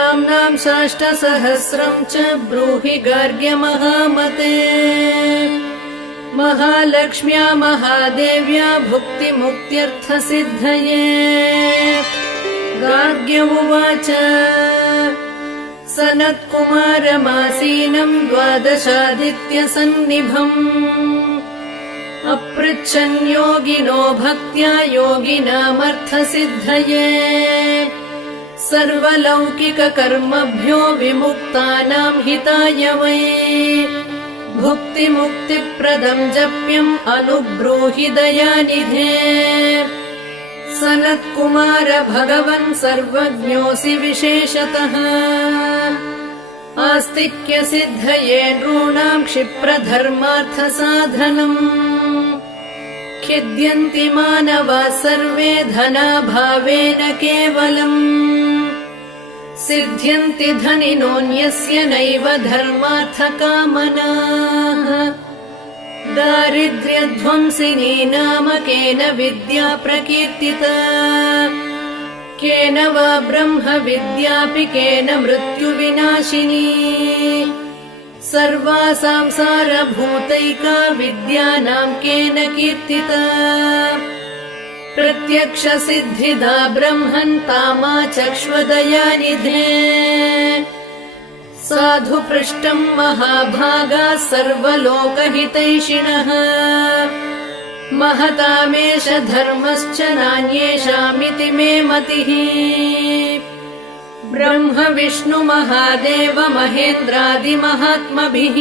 नाम्नां साष्टसहस्रं च ब्रूहि गार्ग्य महामते। महालक्ष्म्या महादेव्या भुक्तिमुक्त्यर्थसिद्धये। गार्ग्य उवाच सनत्कुमारमासीनं द्वादशादित्यसन्निभम् अपृच्छन् योगिनो भक्त्या योगिनामर्थसिद्धये। सर्वलौकिककर्मभ्यो विमुक्तानां हिताय वै भुक्तिमुक्तिप्रदं जप्यम् अनुब्रूहि दयानिधे। सनत्कुमार भगवन् सर्वज्ञोऽसि विशेषतः आस्तिक्यसिद्धये नॄणां क्षिप्रधर्मार्थसाधनम्। खिद्यन्ति मानवाः सर्वे धनाभावेन केवलम् सिद्ध्यन्ति धनिनोऽन्यस्य नैव धर्मार्थकामनाः। दारिद्र्यध्वंसिनी नाम केन विद्या प्रकीर्तिता केन वा ब्रह्म विद्यापि केन मृत्युविनाशिनी। सर्वासां सारभूतैका विद्यानां केन कीर्तिता प्रत्यक्षसिद्धिदा ब्रह्मन् तामाचक्ष्वदयानिधे। साधु पृष्टम् महाभागाः सर्वलोकहितैषिणः महतामेष धर्मश्च नान्येषामिति मे मतिः। ब्रह्म विष्णु महादेव महेन्द्रादिमहात्मभिः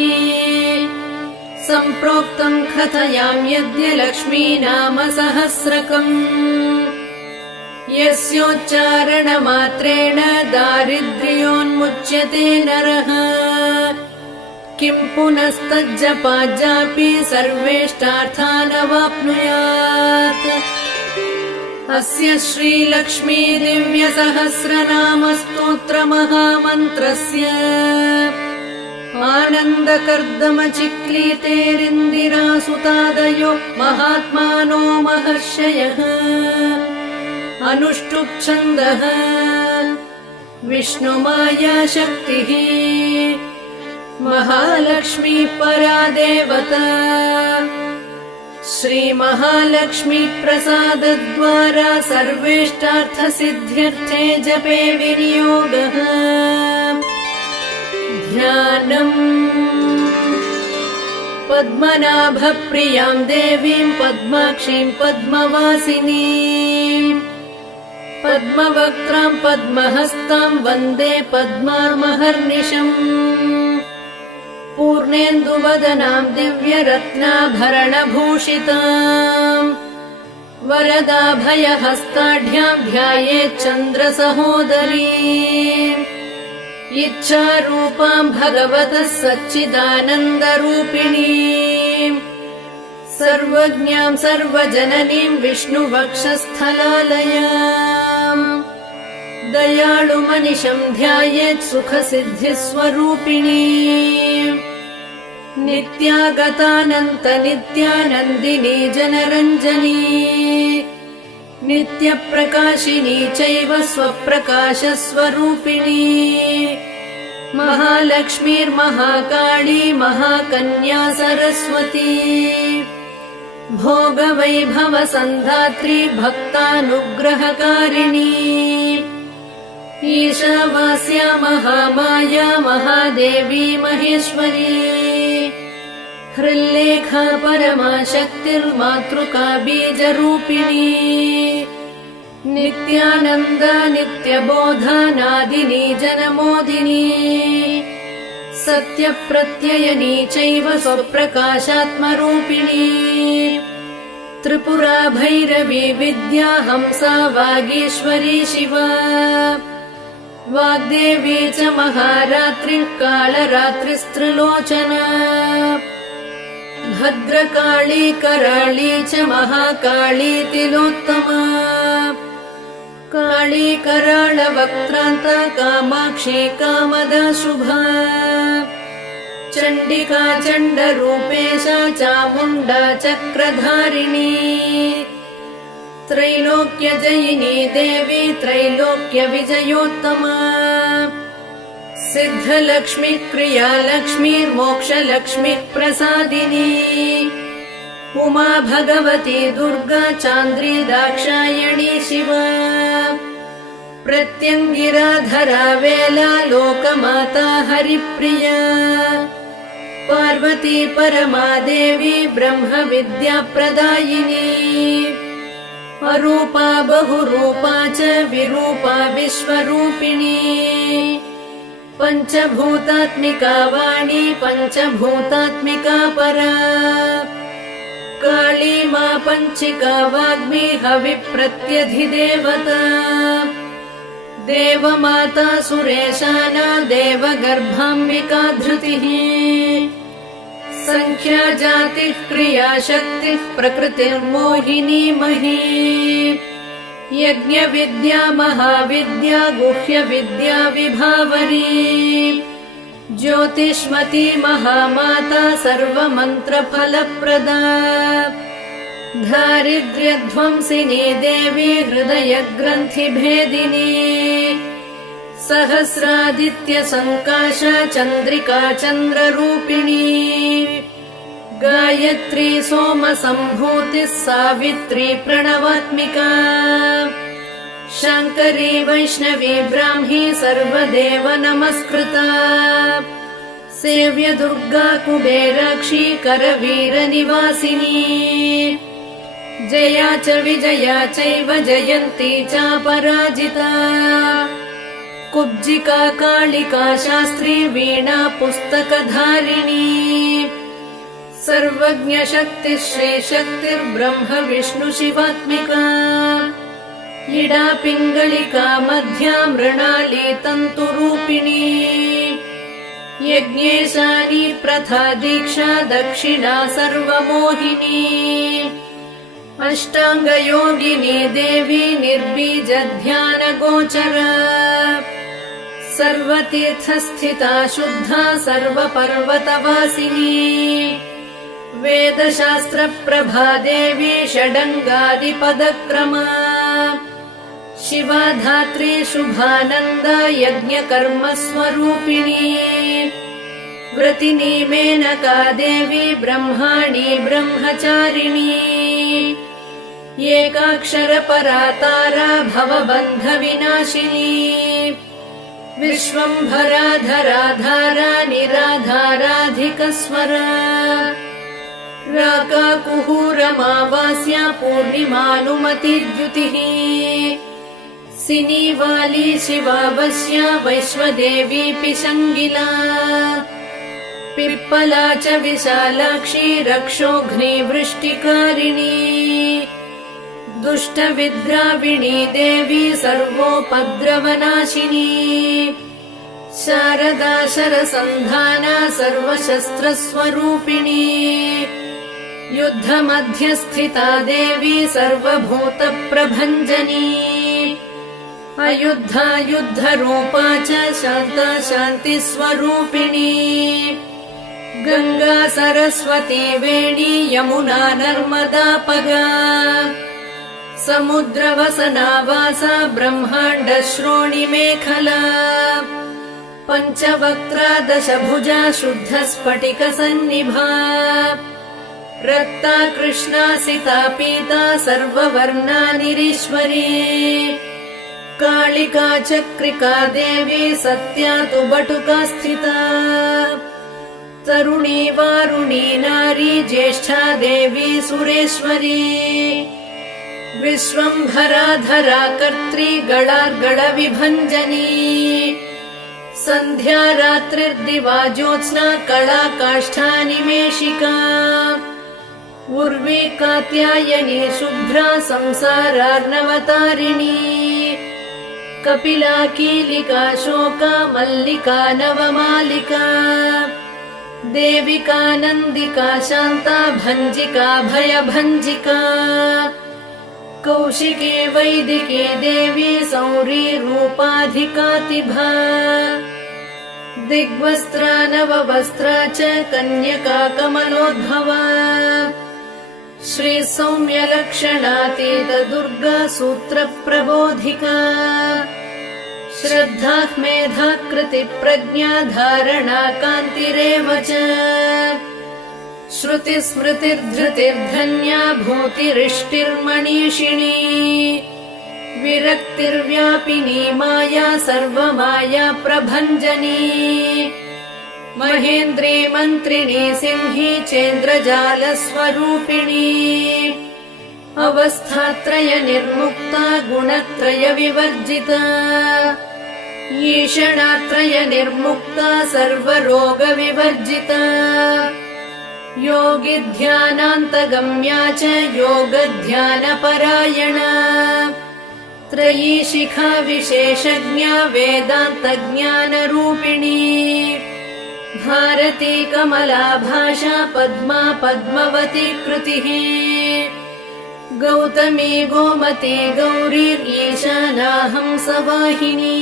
सम्प्रोक्तम् कथयाम्यद्य लक्ष्मी नाम सहस्रकम्। यस्योच्चारणमात्रेण दारिद्र्योन्मुच्यते नरः किम् पुनस्तज्जपाज्जापि सर्वेष्टार्थानवाप्नुयात्। अस्य श्रीलक्ष्मी दिव्यसहस्रनामस्तोत्रमहामन्त्रस्य आनन्दकर्दमचिक्लीतेरिन्दिरासुतादयो महात्मानो महर्षयः। अनुष्टुप्-छन्दः विष्णुमाया शक्तिः महालक्ष्मी परा देवता। श्रीमहालक्ष्मी प्रसादद्वारा सर्वेष्टार्थसिद्ध्यर्थे जपे विनियोगः। ध्यानम् पद्मनाभप्रियां देवीं पद्माक्षीं पद्मवासिनीं पद्मवक्त्रां पद्महस्तां वन्दे पद्मार्महर्निशम्। पूर्णेन्दुवदनां दिव्यरत्नाभरणभूषिताम् वरदाभयहस्ताढ्यां ध्यायेच्चन्द्रसहोदरी। इच्छारूपां भगवतः सच्चिदानन्दरूपिणी सर्वज्ञां सर्वजननीं विष्णुवक्षस्थलालयाम्। दयाळुमनिशं ध्यायेत् सुखसिद्धिस्वरूपिणी नित्यागतानन्तनित्यानन्दिनी जनरञ्जनी नित्यप्रकाशिनी चैव स्वप्रकाशस्वरूपिणी। महालक्ष्मीर्महाकाली महाकन्या सरस्वती भोगवैभवसन्धात्री भक्तानुग्रहकारिणी। ईशावास्या महामाया महादेवी महेश्वरी हृल्लेखा परमाशक्तिर्मातृका बीजरूपिणी। नित्यानन्दा नित्यबोधानादिनी जनमोदिनी सत्यप्रत्ययनी चैव स्वप्रकाशात्मरूपिणी। त्रिपुरा भैरवी विद्या हंसा वागीश्वरी शिवा वाग्देवी च महारात्रिः कालरात्रिस्त्रिलोचना भद्रकाली कराळी च महाकाली तिलोत्तमा काली कराळवक्त्रान्ता कामाक्षी कामदा शुभा चण्डिका चण्डरूपेशा चामुण्डा चक्रधारिणी त्रैलोक्यजयिनी देवी त्रैलोक्यविजयोत्तमा सिद्धलक्ष्मी क्रियालक्ष्मीर्मोक्षलक्ष्मी प्रसादिनी उमा भगवती दुर्गा चान्द्री दाक्षायणी शिवा प्रत्यङ्गिराधरा वेला लोकमाता हरिप्रिया पार्वती परमादेवी ब्रह्म विद्या प्रदायिनी अरूपा बहुरूपा च विरूपा विश्वरूपिणी पञ्चभूतात्मिका वाणी पञ्चभूतात्मिका परा काली मा पञ्चिका वाग्मी हविप्रत्यधिदेवता देवमाता सुरेशाना देवगर्भाम्बिका धृतिः संख्या जातिः क्रिया शक्तिः प्रकृतिर्मोहिनी मही यज्ञविद्या महाविद्या गुह्यविद्या विभावरी ज्योतिष्मती महामाता सर्वमन्त्रफलप्रदा दारिद्र्यध्वंसिनी देवी हृदयग्रन्थिभेदिनी सहस्रादित्य संकाशा चन्द्रिका चन्द्ररूपिणी गायत्री सोम सम्भूतिः सावित्री प्रणवात्मिका शाङ्करी वैष्णवी ब्राह्मी सर्वदेव नमस्कृता सेव्य दुर्गा कुबेराक्षी करवीरनिवासिनी जया च विजया चैव जयन्ती चापराजिता कुब्जिका कालिका शास्त्री वीणा पुस्तकधारिणी सर्वज्ञशक्तिः श्रीशक्तिर्ब्रह्म विष्णु शिवात्मिका इडा पिङ्गलिका मध्या मृणाली तन्तुरूपिणी यज्ञेशानी प्रथा दीक्षा दक्षिणा सर्वमोहिनी अष्टाङ्गयोगिनी देवी निर्बीज ध्यान गोचरा सर्वतीर्थस्थिता शुद्धा सर्वपर्वतवासिनी वेदशास्त्र प्रभा देवी षडङ्गादिपदक्रमा शिवा धात्री शुभानन्दा यज्ञकर्म स्वरूपिणी व्रतिनी मेनका देवी ब्रह्माणी ब्रह्मचारिणी एकाक्षर परातारा भवबन्ध विनाशिनी विश्वम्भरा धराधारा निराधाराधिकस्वरा राका कुहूरमावास्या पूर्णिमानुमतिद्युतिः सिनीवाली शिवावस्या वैश्वदेवी पिशङ्गिला पिप्पला च विशालाक्षी रक्षोघ्नी वृष्टिकारिणी दुष्टविद्राविणी देवी सर्वोपद्रवनाशिनी शारदा शरसन्धाना सर्वशस्त्रस्वरूपिणी युद्धमध्यस्थिता देवी सर्वभूतप्रभञ्जनी अयुद्धा युद्धरूपा च शान्ता शान्तिस्वरूपिणी गङ्गा सरस्वती वेणी यमुना नर्मदा पगा समुद्रवसनावासा ब्रह्माण्ड श्रोणि मेखला पञ्चवक्त्रा दशभुजा शुद्ध स्फटिक सन्निभा रक्ता कृष्णा सिता पीता सर्ववर्णा निरीश्वरी कालिका चक्रिका देवी सत्या तु बटुका स्थिता तरुणी वारुणी नारी ज्येष्ठा देवी सुरेश्वरी विश्वम्भरा धरा कर्त्री गणार्गण विभञ्जनी सन्ध्या रात्रिर्दिवा ज्योत्स्ना कला काष्ठा निमेषिका उर्वी कात्यायनी शुभ्रा संसारार्णवतारिणी कपिला कीलिका शोका मल्लिका नवमालिका देविका नन्दिका शान्ता भञ्जिका भयभञ्जिका कौशिकी वैदिकी देवी सौरी रूपाधिकातिभा दिग्वस्त्रा नववस्त्रा च कन्यका कमलोद्भवा श्री सौम्य लक्षणातीत दुर्गा सूत्र प्रबोधिका श्रद्धा मेधा कृति प्रज्ञा धारणा कान्तिरेव च श्रुति स्मृतिर्धृतिर्धन्या भूतिरिष्टिर्मणीषिणी विरक्तिर्व्यापिनी माया सर्वमाया प्रभञ्जनी महेन्द्री मन्त्रिणी सिंही चेन्द्रजालस्वरूपिणी अवस्थात्रय निर्मुक्ता गुणत्रय विवर्जिता ईषणात्रय निर्मुक्ता सर्वरोग विवर्जिता योगी ध्यानान्तगम्या च योग ध्यानपरायणा त्रयी शिखा विशेषज्ञा वेदान्तज्ञानरूपिणी भारती कमला भाषा पद्मा पद्मवती कृतिः गौतमी गोमती गौरीर्ईशाना हंसवाहिनी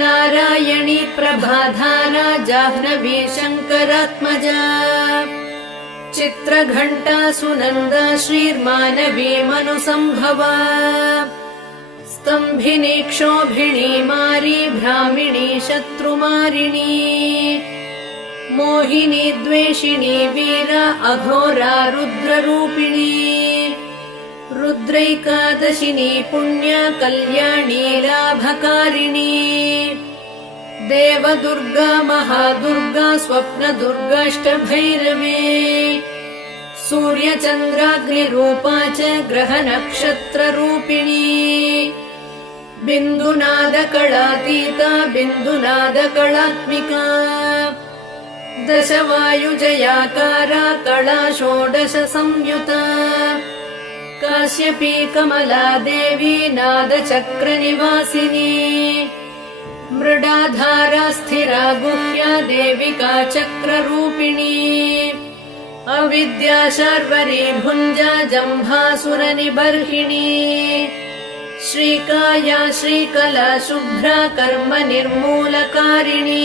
नारायणी प्रभाधारा जाह्नवी शङ्करात्मजा चित्रघण्टा सुनन्दा श्रीर्मानवी मनुसम्भवा स्तम्भिनी क्षोभिणी मारी भ्रामिणी शत्रुमारिणी मोहिनी द्वेषिणी वीरा अघोरा रुद्ररूपिणी रुद्रैकादशिनी पुण्या कल्याणी लाभकारिणी देवदुर्गा महादुर्गा स्वप्नदुर्गाष्टभैरवी सूर्यचन्द्राग्निरूपा च ग्रहनक्षत्ररूपिणी बिन्दुनादकलातीता बिन्दुनादकलात्मिका दशवायुजयाकारा कला षोडश संयुता काश्यपी कमला देवी नादचक्रनिवासिनी मृडाधारा स्थिरा गुह्या देविका चक्ररूपिणी अविद्या शार्वरी भुञ्जा जम्भासुरनिबर्हिणी श्रीकाया श्रीकला शुभ्रा कर्म निर्मूलकारिणी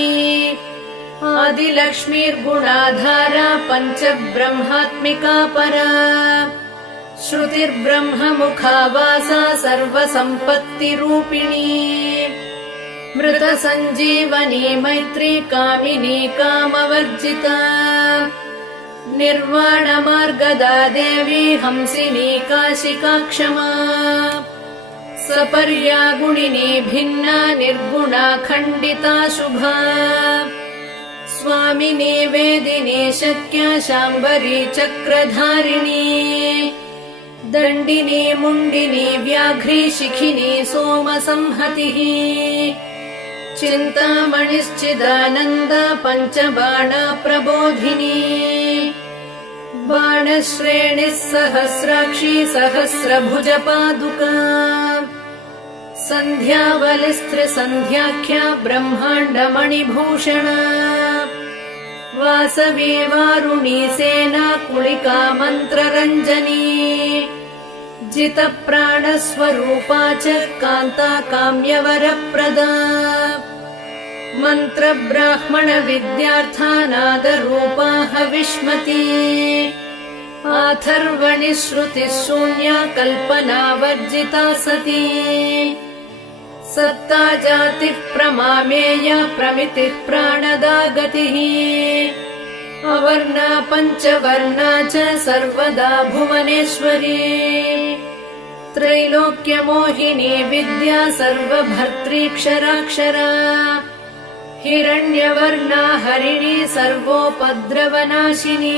आदिलक्ष्मीर्गुणाधारा पञ्चब्रह्मात्मिका परा श्रुतिर्ब्रह्ममुखावासा सर्वसम्पत्तिरूपिणी मृतसञ्जीवनी मैत्री कामिनी कामवर्जिता निर्वाणमार्गदा देवी हंसिनी काशिका क्षमा सपर्या गुणिनी भिन्ना निर्गुणा खण्डिता शुभा स्वामिनी वेदिनी शक्या शाम्बरी चक्रधारिणी दण्डिनी मुण्डिनी व्याघ्री शिखिनी सोमसंहतिः चिन्तामणिश्चिदानन्द पञ्चबाणा प्रबोधिनी बाणश्रेणिः सहस्राक्षी सहस्रभुजपादुका सन्ध्यावलिस्त्रिसन्ध्याख्या ब्रह्माण्डमणिभूषणा वासवी वारुणी सेना कुलिका मन्त्ररञ्जनी जितप्राणस्वरूपा च कान्ता काम्यवरप्रदा मन्त्रब्राह्मण विद्यार्थानादरूपा हविष्मती आथर्वणि श्रुतिः शून्या कल्पनावर्जिता सती सत्ता जातिः प्रमामेया प्रमितिः प्राणदा गतिः अवर्णा पञ्चवर्णा च सर्वदा भुवनेश्वरी त्रैलोक्यमोहिनी विद्या सर्वभर्त्रीक्षराक्षरा हिरण्यवर्णा हरिणी सर्वोपद्रवनाशिनी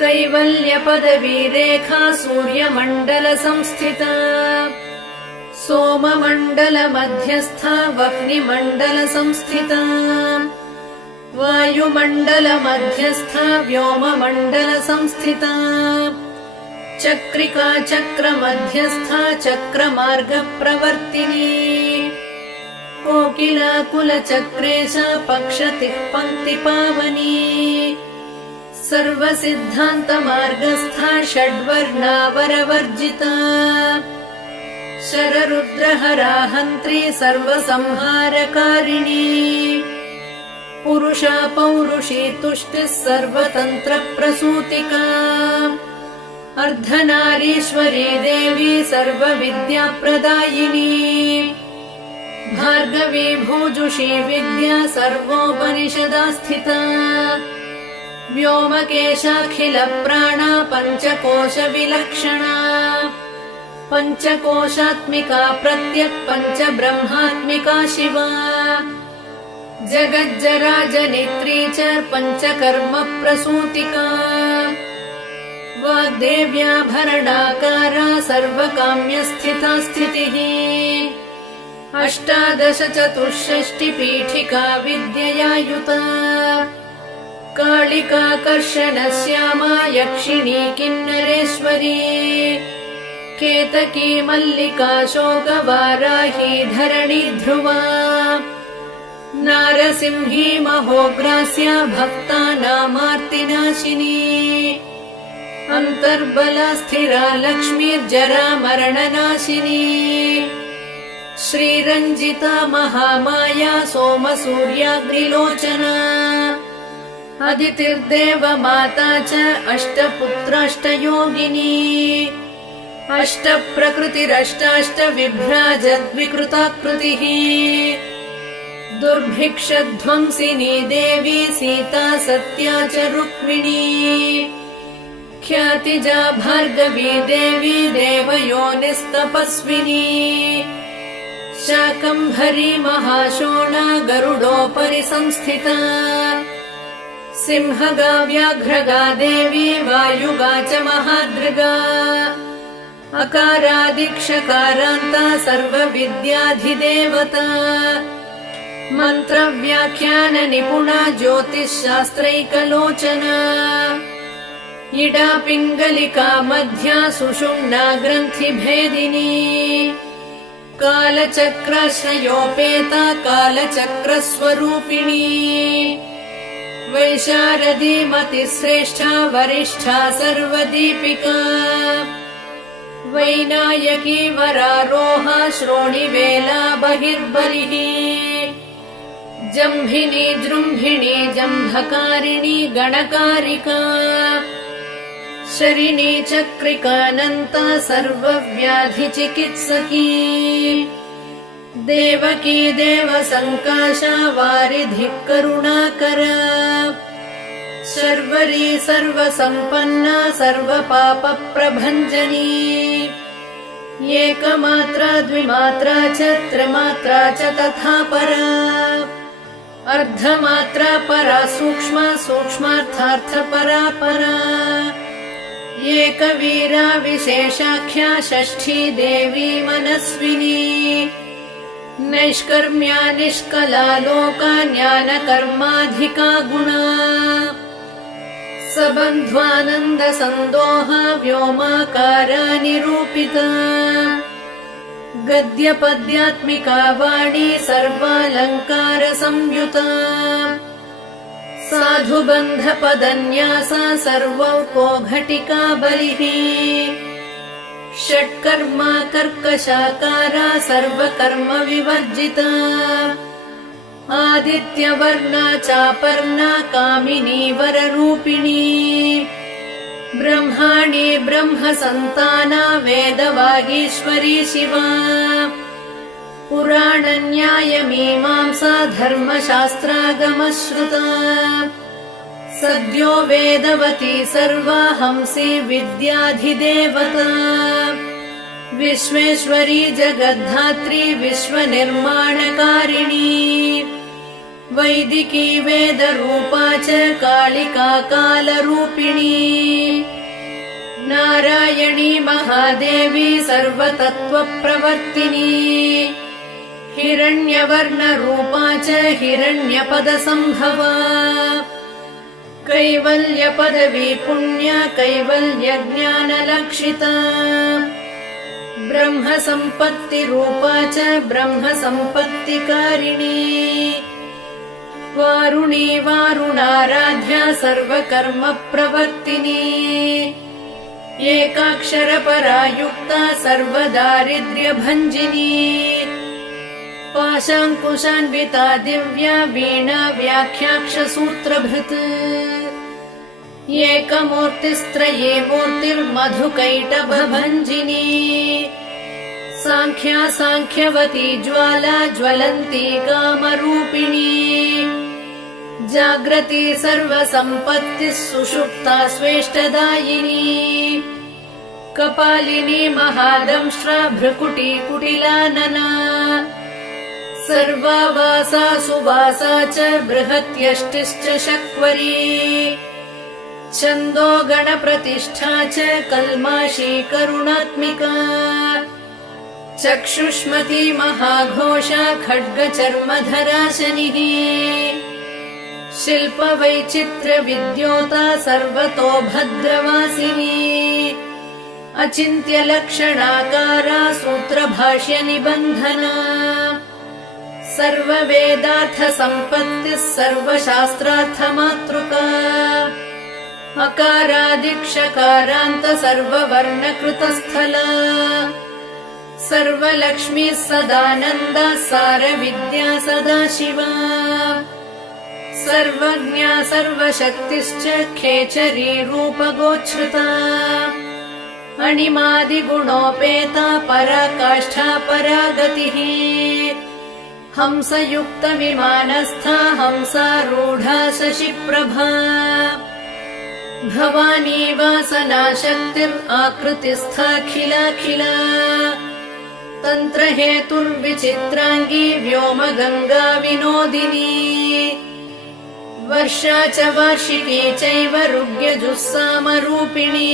कैवल्यपदवी रेखा सूर्यमण्डल संस्थिता सोममण्डल मध्यस्था वह्निमण्डल संस्थिता वायुमण्डल मध्यस्था व्योममण्डल संस्थिता चक्रिका चक्र मध्यस्था चक्रमार्ग प्रवर्तिनी कोकिला कुलचक्रेशा पक्षतिः पङ्क्तिपावनी सर्वसिद्धान्त मार्गस्था षड्वर्णा वरवर्जिता शररुद्रहरा हन्त्री सर्वसंहारकारिणी पुरुषा पौरुषी तुष्टिः सर्वतन्त्र प्रसूतिका अर्धनारीश्वरी देवी सर्वविद्याप्रदायिनी भार्गवी भूजुषी विद्या सर्वोपनिषदा स्थिता व्योमकेशाखिल प्राणा पञ्चकोश विलक्षणा पञ्चकोशात्मिका प्रत्यक् पञ्च ब्रह्मात्मिका शिवा जगज्जरा जनित्री च पञ्चकर्म प्रसूतिका वाग्देव्याभरणाकारा सर्वकाम्यस्थिता स्थितिः अष्टादश चतुष्षष्टि पीठिका विद्यया युता कालिकाकर्षण श्यामा यक्षिणी किन्नरेश्वरी केतकी मल्लिका शोकवाराही धरणी ध्रुवा नारसिंही महोग्रास्या भक्तानामार्तिनाशिनी अन्तर्बला स्थिरा लक्ष्मीर्जरा मरणनाशिनी श्रीरञ्जिता महामाया सोमसूर्याग्निलोचना अदितिर्देवमाता च अष्टपुत्राष्टयोगिनी अष्टप्रकृतिरष्टाष्ट विभ्राजद्विकृताकृतिः दुर्भिक्षध्वंसिनी देवी सीता सत्या च रुक्मिणी ख्यातिजा भार्गवी देवी देवयोनिस्तपस्विनी शाकम्भरी महाशोणा गरुडोपरि संस्थिता सिंहगा व्याघ्रगा देवी वायुगा च महादृगा अकारादिक्षकारान्ता सर्वविद्याधिदेवता मन्त्रव्याख्यान निपुणा ज्योतिश्शास्त्रैकलोचना इडा पिङ्गलिका मध्या सुषुम्ना ग्रन्थिभेदिनी कालचक्राश्रयोपेता कालचक्रस्वरूपिणी वैशारदी मतिश्रेष्ठा वरिष्ठा सर्वदीपिका वैनायकी वरारोहा श्रोणिवेला बहिर्बलिः जम्भिनी जृम्भिणी जम्भकारिणी गणकारिका शरिणी चक्रिकानन्ता सर्वव्याधिचिकित्सकी देवकी देवसङ्काशा वारिधिः करुणाकरा शर्वरी सर्वसम्पन्ना सर्वपापप्रभञ्जनी एकमात्रा द्विमात्रा च त्रिमात्रा च तथा परा अर्धमात्रा परा सूक्ष्मा सूक्ष्मार्थार्थपरा परा एकवीरा विशेषाख्या षष्ठी देवी मनस्विनी नैष्कर्म्या निष्कला लोका ज्ञानकर्माधिका गुणा सबन्ध्वानन्द सन्दोहा व्योमाकारा निरूपिता गद्यपद्यात्मिका वाणी सर्वालङ्कार संयुता साधुबन्धपदन्यासा सर्वौपोघटिका बलिः षट्कर्मा कर्कशाकारा सर्वकर्म विवर्जिता आदित्यवर्णा चापर्णा कामिनी वररूपिणी ब्रह्माणी ब्रह्मसन्ताना वेदवागीश्वरी शिवा पुराणन्यायमीमांसा धर्मशास्त्रागमश्रुता सद्यो वेदवती सर्वा हंसी विद्याधिदेवता विश्वेश्वरी जगद्धात्री विश्वनिर्माणकारिणी वैदिकी वेदरूपा च कालिका कालरूपिणी नारायणी महादेवी सर्वतत्त्वप्रवर्तिनी हिरण्यवर्णरूपा च हिरण्यपदसम्भवा कैवल्यपदवी पुण्या कैवल्यज्ञानलक्षिता ब्रह्मसम्पत्तिरूपा च ब्रह्मसम्पत्तिकारिणी वारुणी वारुणाराध्या सर्वकर्मप्रवर्तिनी एकाक्षरपरा युक्ता सर्वदारिद्र्यभञ्जिनी पाशाङ्कुशान्विता दिव्या वीणा व्याख्याक्षसूत्रभृत् एकमूर्तिस्त्रये मूर्तिर्मधुकैटभभञ्जिनी साङ्ख्या साङ्ख्यवती ज्वाला ज्वलन्ती कामरूपिणी जाग्रती सर्वसम्पत्तिः सुषुप्ता स्वेष्टदायिनी कपालिनी महादंष्ट्रा भ्रुकुटी कुटिलानना सर्वावासा सुवासा च बृहत्यष्टिश्च शक्वरी छन्दो गणप्रतिष्ठा च कल्माशी करुणात्मिका चक्षुष्मती महाघोषा खड्गचर्मधरा शनिः शिल्पवैचित्र्यविद्योता सर्वतो भद्रवासिनी अचिन्त्यलक्षणाकारा सूत्रभाष्यनिबन्धना सर्ववेदार्थसम्पत्तिः सर्वशास्त्रार्थमातृका अकारादिक्षकारान्त सर्ववर्णकृतस्थला सर्वलक्ष्मीः सदानन्दा सारविद्या सदाशिवा सर्वज्ञा सर्वशक्तिश्च खेचरी रूपगोच्छ्रुता अणिमादिगुणोपेता पराकाष्ठा परागतिः हंसयुक्तविमानस्था हंसारूढा शशिप्रभा भवानी वासनाशक्तिराकृतिस्थाखिलाखिला तन्त्रहेतुर्विचित्राङ्गी व्योमगङ्गा विनोदिनी वर्षा च वार्षिकी चैव ऋग्यजुस्सामरूपिणी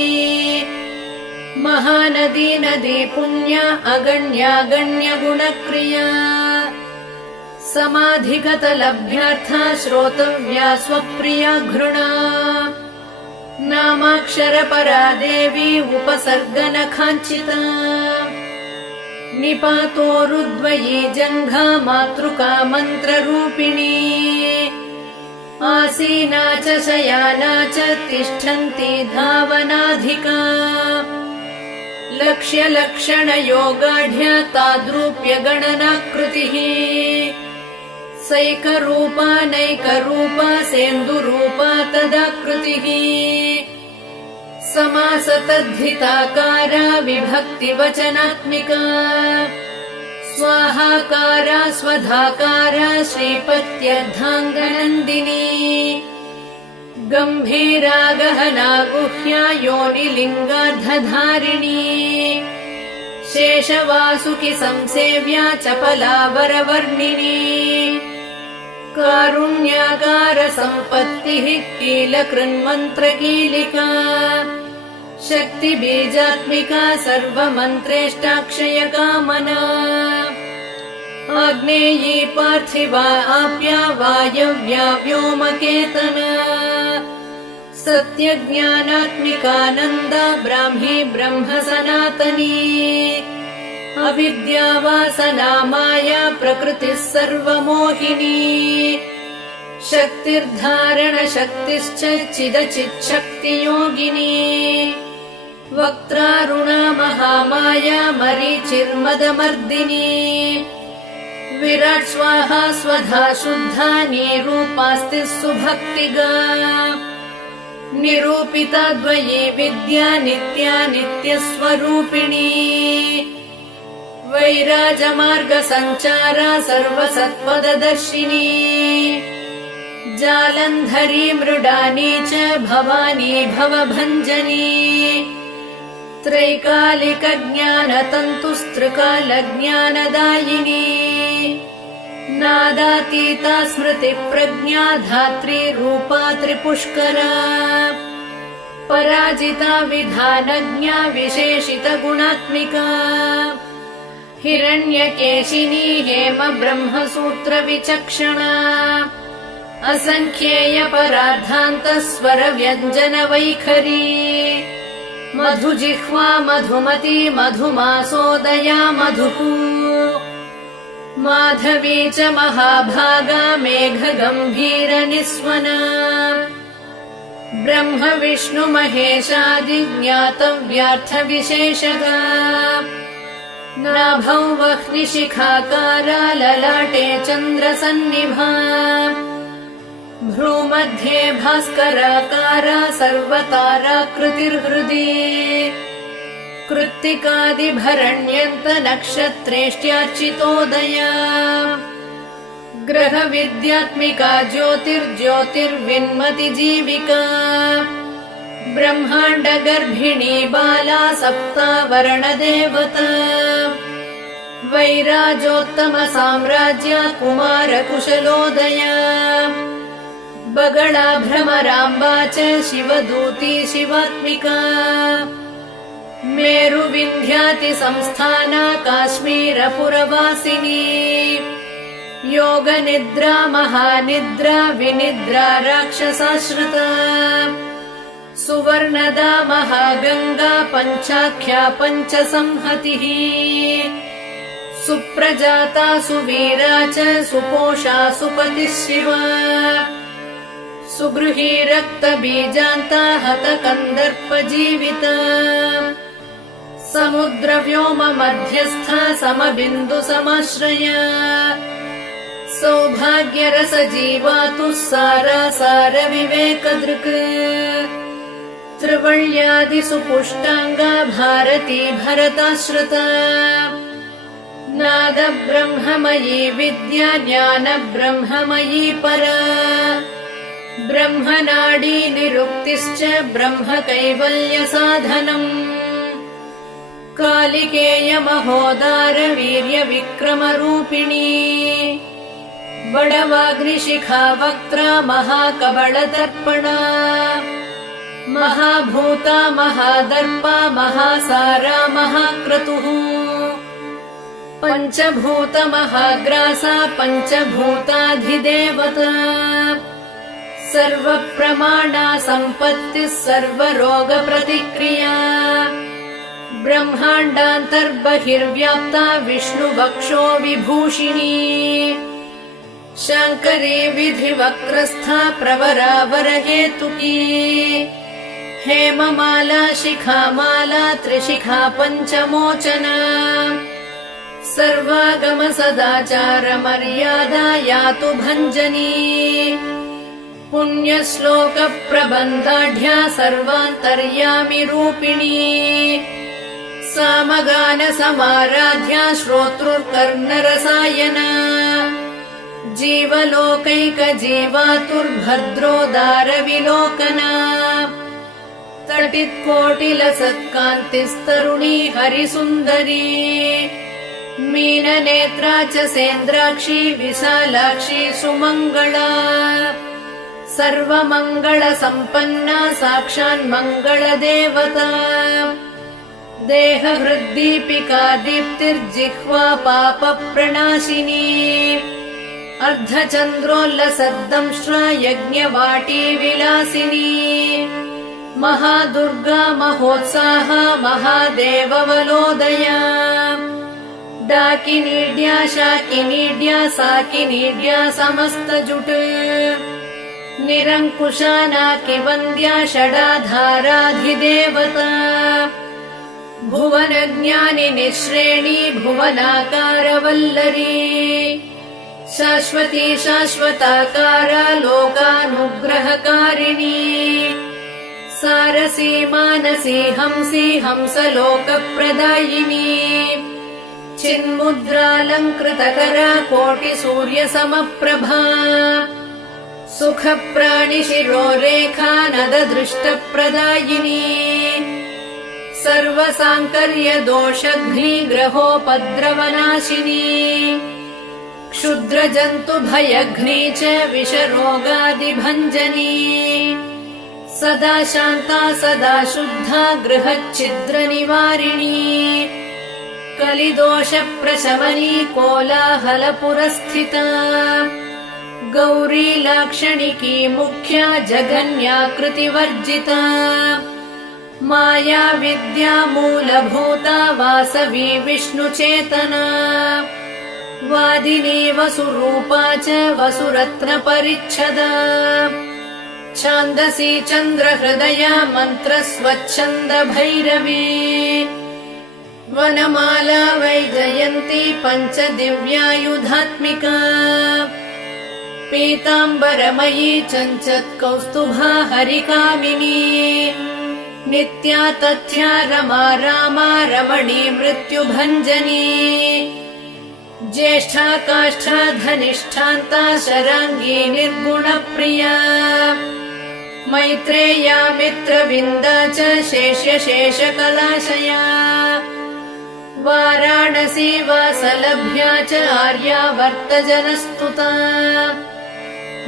महानदी नदी पुण्या अगण्यागण्यगुणक्रिया समाधिगतलभ्यार्था श्रोतव्या स्वप्रिया घृणा नामाक्षरपरा देवी उपसर्गनखाञ्चिता निपातोरुद्वयी जङ्घा मातृका मन्त्ररूपिणी आसीना च शयाना च तिष्ठन्ती धावनाधिका लक्ष्यलक्षणयोगाढ्या ताद्रूप्यगणनाकृतिः सैकरूपा नैकरूपा सेन्दुरूपा तदाकृतिः समासतद्धिताकारा विभक्तिवचनात्मिका स्वाहाकारा स्वधाकारा श्रीपत्यर्धाङ्गनन्दिनी गम्भीरा गहना गुह्या योनिलिङ्गार्धधारिणी शेषवासुकि संसेव्या चपला वरवर्णिनी कारुण्याकार सम्पत्तिः कीलकृन्मन्त्रकीलिका शक्तिबीजात्मिका सर्वमन्त्रेष्टाक्षयकामना आग्नेयी पार्थिवा आप्या वायव्या व्योमकेतना सत्यज्ञानात्मिकानन्दा ब्राह्मी ब्रह्म सनातनी अविद्यावासना माया प्रकृतिः सर्वमोहिनी शक्तिर्धारणशक्तिश्च चिदचिच्छक्तियोगिनी वक्त्रारुणा महामाया मरीचिर्मदमर्दिनी विराट् स्वाहा स्वधा शुद्धा निरूपास्ति सुभक्तिगा निरूपिता द्वयी विद्या नित्या नित्यस्वरूपिणी वैराजमार्गसञ्चारा सर्वसत्पददर्शिनी जालन्धरी मृडानी च भवानी भवभञ्जनी त्रैकालिकज्ञानतन्तुस्त्रिकालज्ञानदायिनी नादातीता स्मृतिप्रज्ञा धात्री रूपा त्रिपुष्करा पराजिता विधानज्ञा विशेषितगुणात्मिका हिरण्यकेशिनी हेम ब्रह्मसूत्रविचक्षणा असङ्ख्येयपरार्धान्तस्वरव्यञ्जनवैखरी मधुजिह्वा मधुमती मधुमासोदया मधुः माधवी च महाभागा मेघगम्भीरनिस्वना ब्रह्म विष्णु महेशादिज्ञातव्यार्थविशेषगा नाभौ वह्निशिखाकारा ललाटे चन्द्रसन्निभा भ्रूमध्ये भास्कराकारा सर्वताराकृतिर्हृदि कृत्तिकादिभरण्यन्त नक्षत्रेष्ट्यार्चितोदया ग्रहविद्यात्मिका ज्योतिर्ज्योतिर्विन्मति जीविका ब्रह्माण्ड गर्भिणी बाला सप्तावरणदेवता वैराजोत्तम साम्राज्य कुमार कुशलोदया बगळा भ्रमराम्बा च शिवदूती शिवात्मिका मेरुविन्ध्याति संस्थाना काश्मीरपुरवासिनी योगनिद्रा महानिद्रा विनिद्रा राक्षसाश्रिता सुवर्णदा महागंगा पञ्चाख्या पञ्चसंहतिः सुप्रजाता सुवीरा च सुपोषा सुपतिः शिवा सुगृही रक्तबीजान्ता हतकन्दर्पजीविता समुद्रव्योम मध्यस्था समबिन्दु समाश्रया सौभाग्यरसजीवातुः सारासार विवेकदृक् त्रिवल्यादिसुपुष्टाङ्गा भारती भरताश्रिता नाद ब्रह्ममयी विद्या ज्ञान ब्रह्ममयी परा ब्रह्मनाडी निरुक्तिश्च ब्रह्म कैवल्य साधनम् कालिकेय महोदार वीर्य विक्रम रूपिणी बडवाग्निशिखा वक्त्रा महाकबलदर्पणा महाभूता महादर्पा महासारा महाक्रतुः पञ्चभूत महाग्रासा पञ्चभूताधिदेवता सर्वप्रमाणा सम्पत्तिः सर्वरोगप्रतिक्रिया ब्रह्माण्डान्तर्बहिर्व्याप्ता विष्णुवक्षो विभूषिणी शाङ्करी विधिवक्रस्था प्रवरावरहेतुकी हेममाला शिखामाला त्रिशिखा पञ्चमोचना सर्वागम सदाचार मर्यादा यातु भञ्जनी पुण्यश्लोक प्रबन्धाढ्या सर्वान्तर्यामि रूपिणी सामगान समाराध्या श्रोतृकर्णरसायना जीवलोकैक जीवातुर्भद्रोदार विलोकना तटित्कोटिलसत्कान्तिस्तरुणी हरिसुन्दरी मीननेत्रा च सेन्द्राक्षी विशालाक्षी सुमङ्गला सर्वमङ्गलसम्पन्ना साक्षान्मङ्गलदेवता देहहृद्दीपिका दीप्तिर्जिह्वा पापप्रणाशिनी अर्धचन्द्रोल्लसद्दंष्ट्रा यज्ञवाटी विलासिनी महादुर्गा महोत्साहा महादेववलोदया डाकिनीड्या शाकिनीड्या साकिनीड्या समस्तजुट निरङ्कुशा नाकिवन्द्या षडाधाराधिदेवता भुवनज्ञानिनि श्रेणी भुवनाकारवल्लरी शाश्वती शाश्वताकारा लोकानुग्रहकारिणी सारसी मानसी हंसी हंसलोकप्रदायिनी चिन्मुद्रालङ्कृतकरा कोटिसूर्यसमप्रभा सुखप्राणिशिरोरेखा नददृष्टप्रदायिनी सर्वसाङ्कर्यदोषघ्निग्रहोपद्रवनाशिनी क्षुद्रजन्तुभयघ्नी च विषरोगादिभञ्जनी सदा शान्ता सदा शुद्धा गृहच्छिद्रनिवारिणी कलिदोषप्रशमनी कोलाहलपुरस्थिता गौरी लाक्षणिकी मुख्या जगन्याकृतिवर्जिता माया विद्या मूलभूता वासवी विष्णुचेतना वादिनी वसुरूपा च वसुरत्नपरिच्छदा छान्दसी चन्द्रहृदया मन्त्रस्वच्छन्द भैरवी वनमाला वैजयन्ती पञ्चदिव्यायुधात्मिका पीताम्बरमयी चञ्चत्कौस्तुभा हरिकामिनी नित्या तथ्या रमा रामा रमणी मृत्युभञ्जनी ज्येष्ठा काष्ठा धनिष्ठान्ता शराङ्गी निर्गुणप्रिया मैत्रेया मित्रविन्दा च शेषकलाशया वाराणसी वासलभ्या च आर्यावर्तजनस्तुता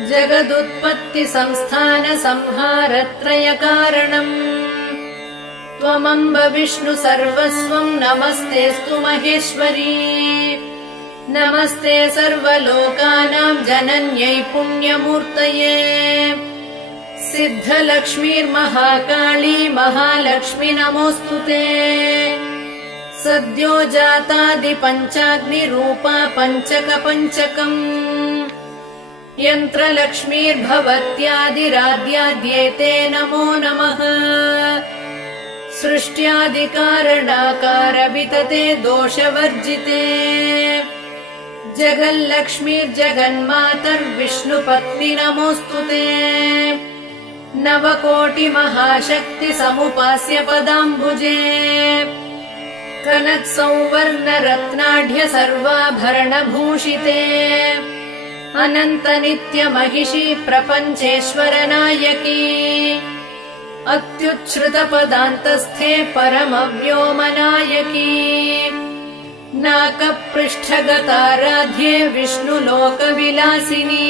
जगदुत्पत्ति संस्थान संहारत्रय कारणम् त्वमम्ब विष्णु सर्वस्वम् नमस्तेऽस्तु महेश्वरी नमस्ते सर्वलोकानां जनन्यै पुण्यमूर्तये सिद्धलक्ष्मीर्महाकाली महालक्ष्मी नमोऽस्तुते सद्यो जातादिपञ्चाग्निरूपा पञ्चकपञ्चकम् यन्त्रलक्ष्मीर्भवत्यादिराद्याद्येते नमो नमः सृष्ट्यादिकारणाकार वितते दोषवर्जिते जगल्लक्ष्मीर्जगन्मातर्विष्णुपत्नि नमोऽस्तुते नवकोटिमहाशक्ति समुपास्य पदाम्बुजे कनत्संवर्णरत्नाढ्य सर्वाभरणभूषिते अनन्त नित्यमहिषी प्रपञ्चेश्वर नायकी अत्युच्छ्रुतपदान्तस्थे परमव्योमनायकी नाकपृष्ठगताराध्ये विष्णुलोकविलासिनी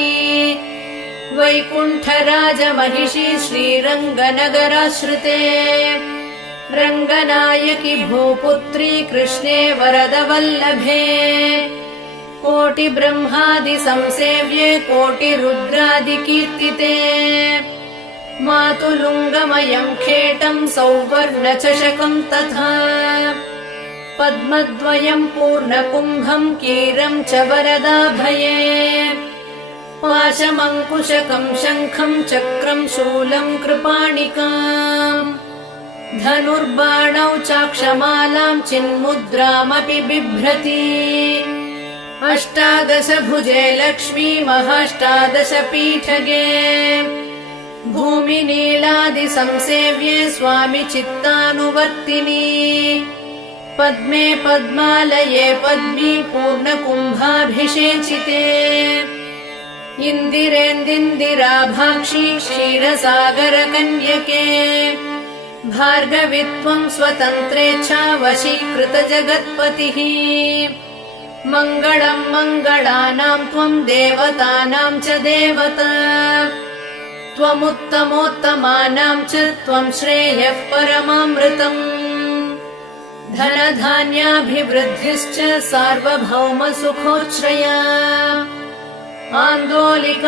वैकुण्ठराजमहिषी श्रीरङ्गनगराश्रिते रङ्गनायकि भूपुत्री कृष्णे वरदवल्लभे कोटिब्रह्मादिसंसेव्ये कोटिरुद्रादिकीर्तिते मातुलुङ्गमयम् खेटम् सौवर्णचषकम् तथा पद्मद्वयम् पूर्णकुम्भम् कीरम् च वरदाभये पाशमङ्कुशकम् शङ्खम् चक्रम् शूलम् कृपाणिकाम् धनुर्बाणौ चाक्षमालाम् चिन्मुद्रामपि बिभ्रति अष्टादश भुजे लक्ष्मी महाष्टादशपीठगे भूमिनीलादिसंसेव्ये स्वामि चित्तानुवर्तिनी पद्मे पद्मालये पद्मी पूर्णकुम्भाभिषेचिते इन्दिरेन्दिन्दिराभाक्षी क्षीरसागरकन्यके भार्गवित्वम् स्वतन्त्रेच्छा वशीकृत जगत्पतिः मङ्गलम् मङ्गलानाम् त्वम् देवतानाम् च देवता त्वमुत्तमोत्तमानाम् च त्वम् श्रेयः परमामृतम् धनधान्याभिवृद्धिश्च सार्वभौमसुखोच्छ्रया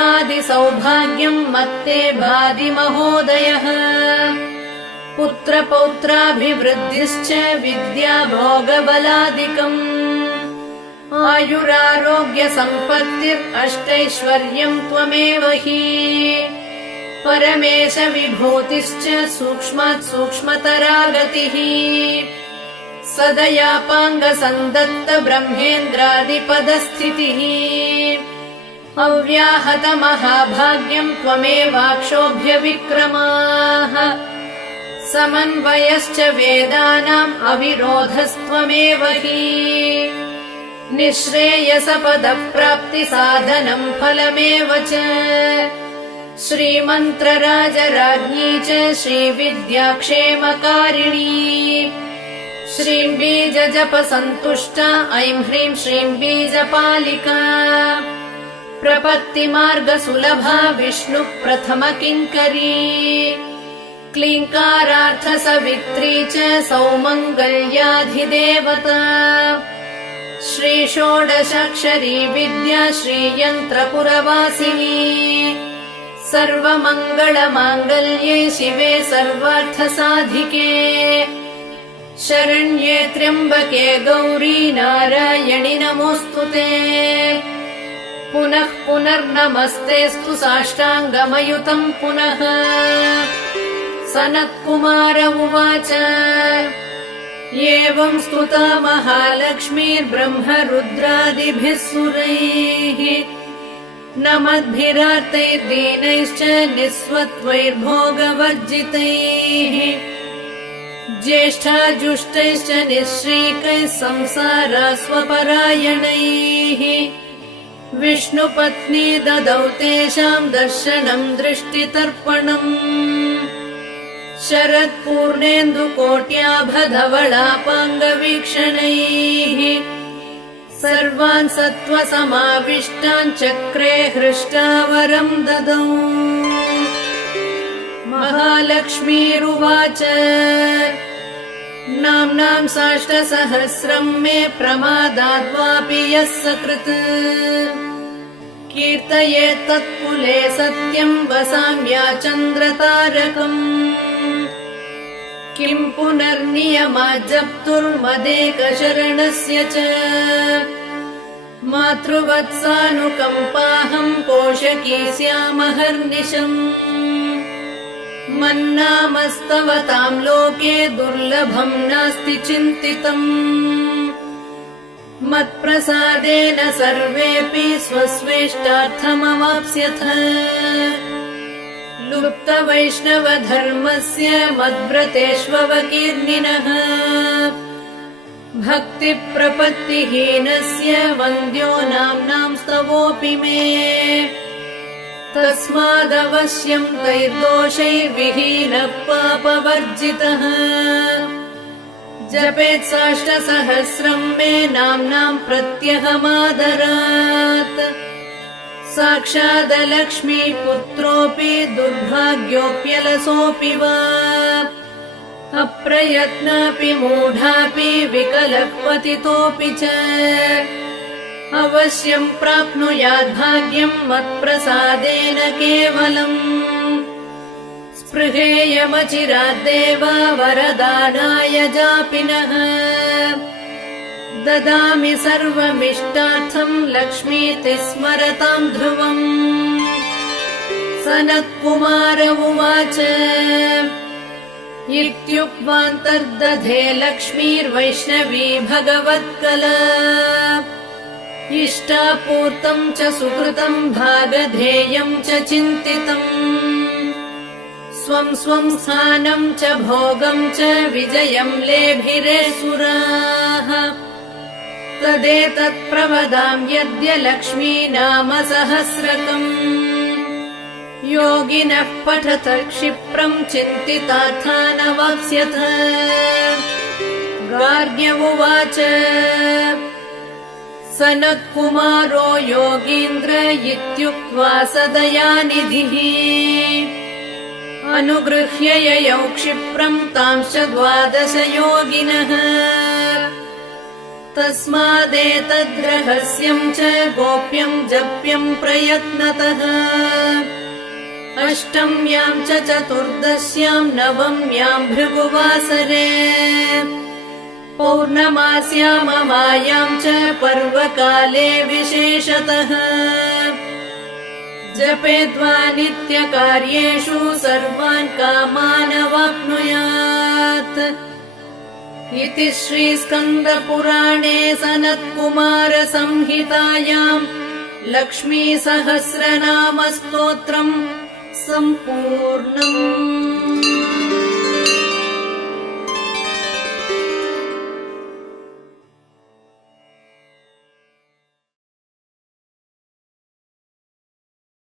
आन्दोलिकादिसौभाग्यम् मत्ते भाति महोदयः पुत्रपौत्राभिवृद्धिश्च विद्या भोगबलादिकम् आयुरारोग्यसम्पत्तिरष्टैश्वर्यम् त्वमेव हि परमेश विभूतिश्च सूक्ष्मात् सूक्ष्मतरा गतिः सदयापाङ्गसन्दत्त ब्रह्मेन्द्रादिपदस्थितिः अव्याहतमहाभाग्यम् त्वमेवाक्षोभ्यविक्रमाः समन्वयश्च वेदानाम् अविरोधस्त्वमेव हि निःश्रेयसपदप्राप्तिसाधनम् फलमेव च श्रीमन्त्रराजराज्ञी च श्रीविद्याक्षेमकारिणी श्रीम् बीजजपसन्तुष्टा ऐं ह्रीं श्रीं बीजपालिका प्रपत्तिमार्गसुलभा विष्णुप्रथमकिङ्करी क्लीङ्कारार्थसवित्री च सौमङ्गल्याधिदेवता श्रीषोडशाक्षरी विद्या श्रीयन्त्रपुरवासिनी सर्वमङ्गलमाङ्गल्ये शिवे सर्वार्थसाधिके शरण्ये त्र्यम्बके गौरी नारायणि नमोऽस्तुते पुनः पुनर्नमस्तेऽस्तु साष्टाङ्गमयुतम् पुनः सनत्कुमार उवाच एवम् स्तुता महालक्ष्मीर्ब्रह्मरुद्रादिभिः सुरैः नमद्भिरार्तैर्दीनैश्च निःस्वत्वैर्भोगवर्जितैः ज्येष्ठाजुष्टैश्च निःश्रीकैः संसारास्वपरायणैः विष्णुपत्नी ददौ तेषाम् दर्शनम् दृष्टितर्पणम् शरत्पूर्णेन्दुकोट्याभधवलापाङ्गवीक्षणैः सर्वान् सत्त्वसमाविष्टान् चक्रे हृष्टावरम् ददौ महालक्ष्मीरुवाच नाम्नाम् साष्टसहस्रम् मे प्रमादाद्वापि यः सकृत् कीर्तयेत् तत्कुले सत्यम् वसाम्या चन्द्रतारकम् किम् पुनर्नियमात् जप्तुर्मदेकशरणस्य च मातृवत्सानुकम्पाहम् पोषकी स्यामहर्निशम् मन्नामस्तव ताम् लोके दुर्लभम् नास्ति चिन्तितम् मत्प्रसादेन सर्वेऽपि स्वस्वेष्टार्थमवाप्स्यथ लुप्तवैष्णवधर्मस्य मद्व्रतेष्ववकीर्णिनः भक्तिप्रपत्तिहीनस्य वन्द्यो नाम्नाम् स्तवोऽपि मे तस्मादवश्यम् तैर्दोषैर्विहीनः पापवर्जितः जपेत् साष्टसहस्रम् मे नाम्नाम् प्रत्यहमादरात् साक्षादलक्ष्मीपुत्रोऽपि दुर्भाग्योऽप्यलसोऽपि वा अप्रयत्नापि मूढापि विकलः पतितोऽपि च अवश्यम् प्राप्नुयाद्भाग्यम् मत्प्रसादेन केवलम् स्पृहेयमचिराद्देव वरदानाय जापिनः ददामि सर्वमिष्टार्थम् लक्ष्मीति स्मरताम् ध्रुवम् सनत्कुमार उवाच इत्युक्त्वान्तर्दधे लक्ष्मीर्वैष्णवी भगवत्कला इष्टापूर्तम् च सुकृतम् भागधेयम् च चिन्तितम् स्वम् स्वम् स्थानम् च भोगम् च विजयम् लेभिरे सुराः तदेतत्प्रवदाम् यद्य लक्ष्मी नाम सहस्रकम् योगिनः पठत क्षिप्रम् चिन्तितार्था न वाप्स्यथ गार्ग्य उवाच सनत्कुमारो योगीन्द्र इत्युक्त्वा सदयानिधिः अनुगृह्य ययौ क्षिप्रम् तांश्च 12 योगिनः तस्मादेतद्रहस्यम् च गोप्यम् जप्यम् प्रयत्नतः अष्टम्याम् च चतुर्दश्याम् नवम्याम् भृगुवासरे पौर्णमास्याममायाम् च पर्वकाले विशेषतः जपेद्वा नित्यकार्येषु सर्वान् कामानवाप्नुयात् इति श्रीस्कन्दपुराणे सनत्कुमारसंहितायाम् लक्ष्मीसहस्रनामस्तोत्रम् सम्पूर्णम्।